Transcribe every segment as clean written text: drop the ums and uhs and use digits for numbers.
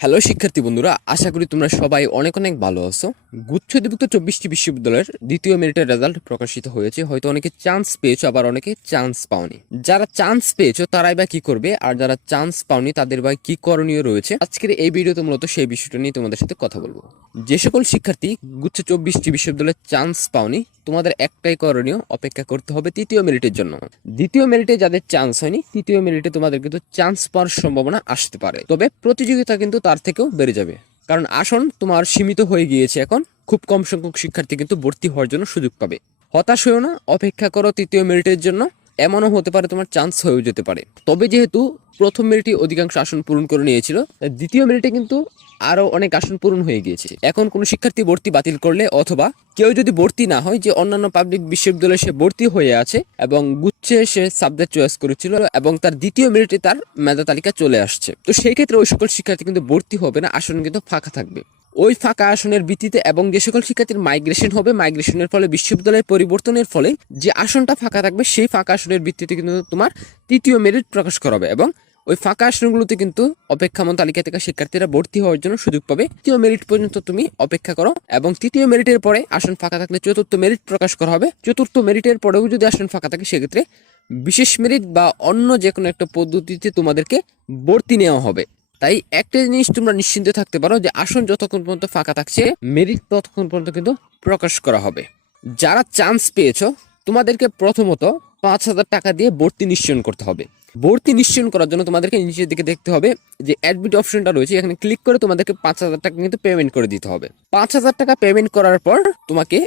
Hello শিক্ষার্থী বন্ধুরা, আশা করি তোমরা সবাই অনেক অনেক ভালো আছো। গুচ্ছধিভুক্ত 24টি বিশ্ববিদ্যালয়ের দ্বিতীয় মেরিটের রেজাল্ট প্রকাশিত হয়েছে। হয়তো অনেকে চান্স পেয়েছো, আবার অনেকে চান্স পাওনি। যারা চান্স পেয়েছো তারাই বা কি করবে, আর যারা চান্স পাওনি তাদের বা কি করণীয় রয়েছে, আজকের এই ভিডিওতে মূলত সেই বিষয়টা নিয়ে তোমাদের সাথে কথা বলবো। যে সকল শিক্ষার্থী গুচ্ছ 24টি বিশ্ববিদ্যালয়ে চান্স পাওনি, তোমাদের একটাই করণীয়, অপেক্ষা করতে হবে তৃতীয় মেরিটের জন্য। দ্বিতীয় মেরিটে যাদের চান্স হয়নি, তৃতীয় মেরিটে তোমাদের কিন্তু চান্স পাওয়ার সম্ভাবনা আসতে পারে, তবে প্রতিযোগিতা কিন্তু তার থেকেও বেড়ে যাবে। কারণ আসন তোমার সীমিত হয়ে গিয়েছে, এখন খুব কম সংখ্যক শিক্ষার্থী কিন্তু ভর্তি হওয়ার জন্য সুযোগ পাবে। হতাশ হয়েও না, অপেক্ষা করো তৃতীয় মেরিটের জন্য। এমনও হতে পারে তোমার চান্স হয়েও যেতে পারে। তবে যেহেতু প্রথম মেরিটে অধিকাংশ আসন পূরণ করে নিয়েছিল, দ্বিতীয় মেরিটে কিন্তু আরো অনেক আসন পূরণ হয়ে গিয়েছে। এখন কোনো শিক্ষার্থী ভর্তি বাতিল করলে, অথবা কেউ যদি ভর্তি না হয়, যে অন্যান্য পাবলিক বিশ্ববিদ্যালয়ে সে ভর্তি হয়ে আছে এবং গুচ্ছে সে সাবজেক্ট চয়েস করেছিল এবং তার দ্বিতীয় মেরিটে তার মেধা তালিকা চলে আসছে, তো সেই ক্ষেত্রে ওই সকল শিক্ষার্থী কিন্তু ভর্তি হবে না, আসন কিন্তু ফাঁকা থাকবে। ওই ফাঁকা আসনের ভিত্তিতে এবং যে সকল শিক্ষার্থীর মাইগ্রেশন হবে, মাইগ্রেশনের ফলে বিশ্ববিদ্যালয়ের পরিবর্তনের ফলে যে আসনটা ফাঁকা থাকবে, সেই ফাঁকা আসনের ভিত্তিতে কিন্তু তোমার তৃতীয় মেরিট প্রকাশ করা হবে এবং ওই ফাঁকা আসনগুলোতে কিন্তু অপেক্ষামান তালিকা থেকে শিক্ষার্থীরা ভর্তি হওয়ার জন্য সুযোগ পাবে। তৃতীয় মেরিট পর্যন্ত তুমি অপেক্ষা করো এবং তৃতীয় মেরিটের পরে আসন ফাঁকা থাকলে চতুর্থ মেরিট প্রকাশ করা হবে। চতুর্থ মেরিটের পরেও যদি আসন ফাঁকা থাকে, সেক্ষেত্রে বিশেষ মেরিট বা অন্য যে কোনো একটা পদ্ধতিতে তোমাদেরকে ভর্তি নেওয়া হবে। তাই একটা জিনিস তোমরা নিশ্চিন্তে থাকতে পারো, যে আসন যতক্ষণ পর্যন্ত ফাঁকা থাকছে, মেরিট ততক্ষণ পর্যন্ত কিন্তু প্রকাশ করা হবে। যারা চান্স পেয়েছো, তোমাদেরকে প্রথমত 5,000 টাকা দিয়ে ভর্তি নিশ্চয়ন করতে হবে। ভর্তি নিশ্চয়ন করার জন্য তোমাদেরকে নিচের দিকে দেখতে হবে যে অ্যাডমিট অপশনটা রয়েছে, এখানে ক্লিক করে তোমাদেরকে 5,000 টাকা কিন্তু পেমেন্ট করে দিতে হবে। 5,000 টাকা পেমেন্ট করার পর তোমাকে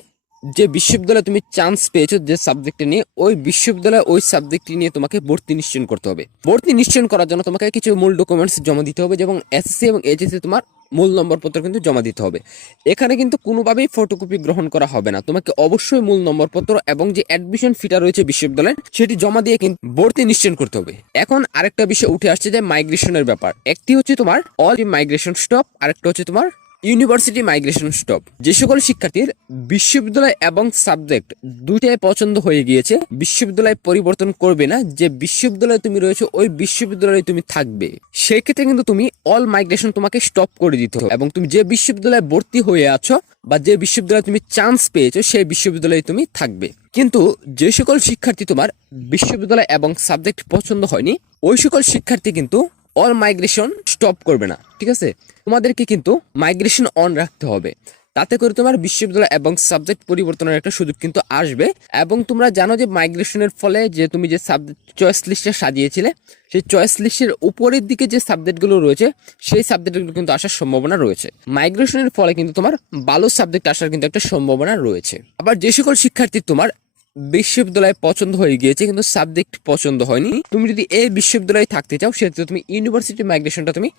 যে বিশ্ববিদ্যালয়ে তুমি চান্স পেয়েছো যে সাবজেক্টে নিয়ে, ওই বিশ্ববিদ্যালয়ে ওই সাবজেক্টটি নিয়ে তোমাকে ভর্তি নিশ্চয়ন করতে হবে। ভর্তি নিশ্চয়ন করার জন্য তোমাকে কিছু মূল ডকুমেন্টস জমা দিতে হবে, যেমন এসএসসি এবং এইচএসসি তোমার মূল নম্বরপত্র কিন্তু জমা দিতে হবে। এখানে কিন্তু কোনোভাবেই ফটোকপি গ্রহণ করা হবে না, তোমাকে অবশ্যই মূল নম্বরপত্র এবং যে অ্যাডমিশন ফিটা রয়েছে বিশ্ববিদ্যালয়ের, সেটি জমা দিয়ে কিন্তু ভর্তি নিশ্চয়ন করতে হবে। এখন আরেকটা বিষয় উঠে আসছে, যে মাইগ্রেশনের ব্যাপার। একটি হচ্ছে তোমার অল মাইগ্রেশন স্টপ, আরেকটা হচ্ছে তোমার ইউনিভার্সিটি মাইগ্রেশন স্টপ। যে সকল শিক্ষার্থীর বিশ্ববিদ্যালয় এবং সাবজেক্ট দুইটাই পছন্দ হয়ে গিয়েছে, বিশ্ববিদ্যালয় পরিবর্তন করবে না, যে বিশ্ববিদ্যালয়ে তুমি রয়েছে ওই বিশ্ববিদ্যালয়ে তুমি থাকবে, সেক্ষেত্রে কিন্তু তুমি অল মাইগ্রেশন তোমাকে স্টপ করে দিতে হবে এবং তুমি যে বিশ্ববিদ্যালয়ে ভর্তি হয়ে আছো বা যে বিশ্ববিদ্যালয়ে তুমি চান্স পেয়েছো, সেই বিশ্ববিদ্যালয়ে তুমি থাকবে। কিন্তু যে সকল শিক্ষার্থী তোমার বিশ্ববিদ্যালয় এবং সাবজেক্ট পছন্দ হয়নি, ওই সকল শিক্ষার্থী কিন্তু অল মাইগ্রেশন স্টপ করবে না, ঠিক আছে? তোমাদেরকে কিন্তু মাইগ্রেশন অন রাখতে হবে, তাতে করে তোমার বিশ্ববিদ্যালয় এবং সাবজেক্ট পরিবর্তনের একটা সুযোগ কিন্তু আসবে। এবং তোমরা জানো যে মাইগ্রেশনের ফলে যে তুমি যে সাবজেক্ট চয়েস লিস্টে সাজিয়েছিলে, সেই চয়েস লিস্টের উপরের দিকে যে সাবজেক্টগুলো রয়েছে, সেই সাবজেক্টগুলো কিন্তু আসার সম্ভাবনা রয়েছে। মাইগ্রেশনের ফলে কিন্তু তোমার ভালো সাবজেক্ট আসার কিন্তু একটা সম্ভাবনা রয়েছে। আবার যে সকল শিক্ষার্থী তোমার বিশ্ববিদ্যালয় পছন্দ হয়ে গিয়েছে কিন্তু সাবজেক্ট পছন্দ হয়নি, তুমি যদি এই বিশ্ববিদ্যালয়ে থাকতে চাও, সেক্ষেত্রে তুমি ইউনিভার্সিটি মাইগ্রেশনটা তুমি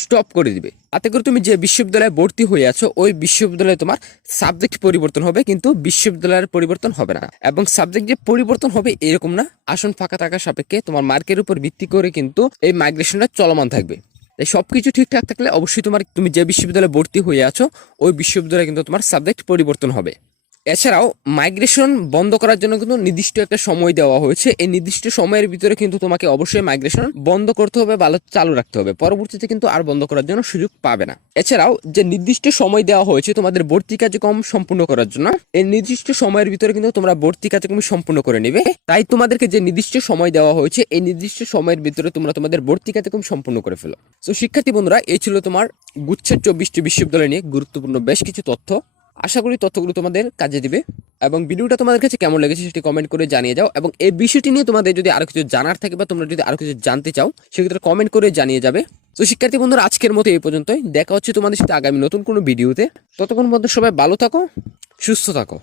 স্টপ করে দিবে। তাতে করে তুমি যে বিশ্ববিদ্যালয়ে ভর্তি হয়ে আছো, ওই বিশ্ববিদ্যালয়ে তোমার সাবজেক্ট পরিবর্তন হবে, কিন্তু বিশ্ববিদ্যালয়ের পরিবর্তন হবে না। এবং সাবজেক্ট যে পরিবর্তন হবে এরকম না, আসন ফাঁকা থাকার সাপেক্ষে তোমার মার্কের উপর ভিত্তি করে কিন্তু এই মাইগ্রেশনটা চলমান থাকবে। তাই সবকিছু ঠিকঠাক থাকলে অবশ্যই তুমি যে বিশ্ববিদ্যালয়ে ভর্তি হয়ে আছো, ওই বিশ্ববিদ্যালয়ে কিন্তু তোমার সাবজেক্ট পরিবর্তন হবে। এছাড়াও মাইগ্রেশন বন্ধ করার জন্য কিন্তু নির্দিষ্ট একটা সময় দেওয়া হয়েছে। এই নির্দিষ্ট সময়ের ভিতরে কিন্তু তোমাকে অবশ্যই মাইগ্রেশন বন্ধ করতে হবে, ভালো চালু রাখতে হবে, পরবর্তীতে কিন্তু আর বন্ধ করার জন্য সুযোগ পাবে না। এছাড়াও যে নির্দিষ্ট সময় দেওয়া হয়েছে তোমাদের ভর্তি কার্যক্রম সম্পূর্ণ করার জন্য, এই নির্দিষ্ট সময়ের ভিতরে কিন্তু তোমরা ভর্তি কার্যক্রম সম্পূর্ণ করে নেবে। তাই তোমাদেরকে যে নির্দিষ্ট সময় দেওয়া হয়েছে, এই নির্দিষ্ট সময়ের ভিতরে তোমরা তোমাদের ভর্তি কার্যক্রম সম্পূর্ণ করে ফেলো। তো শিক্ষার্থী বন্ধুরা, এই ছিল তোমার গুচ্ছের 24টি বিশ্ববিদ্যালয় নিয়ে গুরুত্বপূর্ণ বেশ কিছু তথ্য। আশা করি তথ্যগুলো তোমাদের কাজে দিবে এবং ভিডিওটা তোমাদের কাছে কেমন লেগেছে সেটি কমেন্ট করে জানিয়ে যাও। এবং এই বিষয়টি নিয়ে তোমাদের যদি আরো কিছু জানার থাকে বা তোমরা যদি আরো কিছু জানতে চাও, সেক্ষেত্রে কমেন্ট করে জানিয়ে যাবে। তো শিক্ষার্থী বন্ধুরা, আজকের মতো এই পর্যন্তই। দেখা হচ্ছে তোমাদের সাথে আগামী নতুন কোনো ভিডিওতে। ততক্ষণ পর্যন্ত সবাই ভালো থাকো, সুস্থ থাকো।